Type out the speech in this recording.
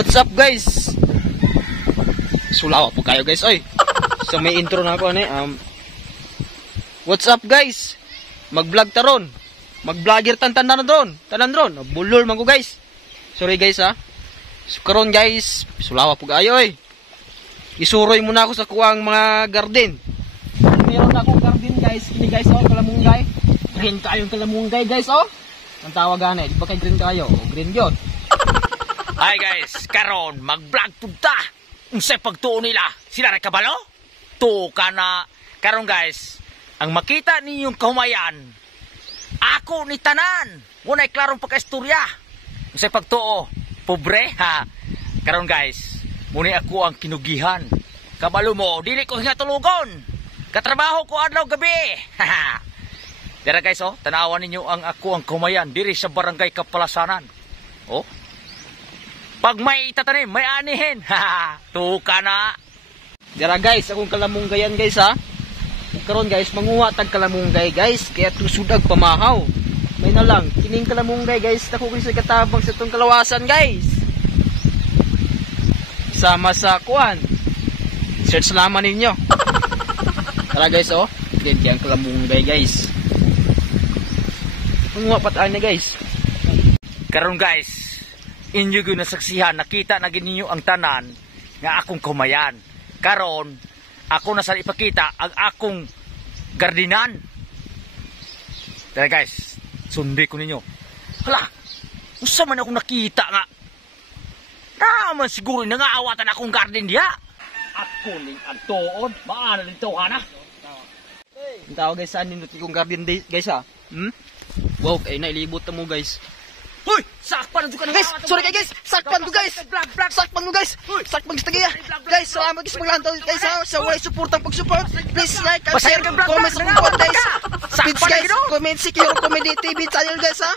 What's up guys? Sulawa po kayo guys. Oy. So may intro na ako ani. What's up guys? Mag-vlog taron. Mag-vlogger tanan ron. Tanan ron. Bulol man ko guys. Sorry guys ha. So karon guys, sulawa po kayo oy. Isuroy muna ako sa kuwang mga garden. Meron akong garden guys. Ini guys oh, kalamunggay. Green kayong kalamunggay guys oh. Ang tawagan eh, di ba kay green kayo? O green yun. Hi guys, karon mag-vlog punta. Unsay pagtuo nila? Sila ray kabalo? To kana karon guys, ang makita ninyong kahumayan, ako ni tanan. Walay klarong pagkaistorya. Unsay pagtuo? Pobre ha. Karon guys, muni ako ang kinugihan. Kabalo mo, dili ko hingatulugon. Katrabaho ko adlaw gabi. Dira guys oh, tanawan ninyo ang ako ang kahumayan diri sa barangay Kapalasanan. Oh. Pag may itatanim, may anihin. Tuka na. Dira guys, akong kalamunggayan guys ha. Karon guys, manguha tag kalamunggay guys, kaya tusudag pamahaw. May na lang, kining kalamunggay guys, dako sa katabang sa tong kalawasan guys. Sama sa kuan. Search laman ninyo. Tara guys oh, ganyan kalamunggay guys. Manguha pataan na guys. Karon guys, inyo gyud nasaksihan, nakita na ninyo ang tanan nga akong kumayan. Karon ako na sa ipakita ang akong gardinan. Tara guys, sundi ko ninyo. Hala, usa man akong nakita nga. Naman siguro nangaawatan akong garden diha. Ako ning adtoon, maana dito hana. Ang tawag guys, saan nindot kong garden guys ha? Wow, kay nailibot na mo guys. Hoy! Sakpan na ka Guys, sorry kayo guys. Sakpan ko guys. Sakpan ko guys. Sakpan guys tagaya. Guys, salamat guys maglantaw guys ha. Sa way suportang pag-support. Please like and share, comment sa comment guys. Please guys, comment secure comedy TV channel guys ha.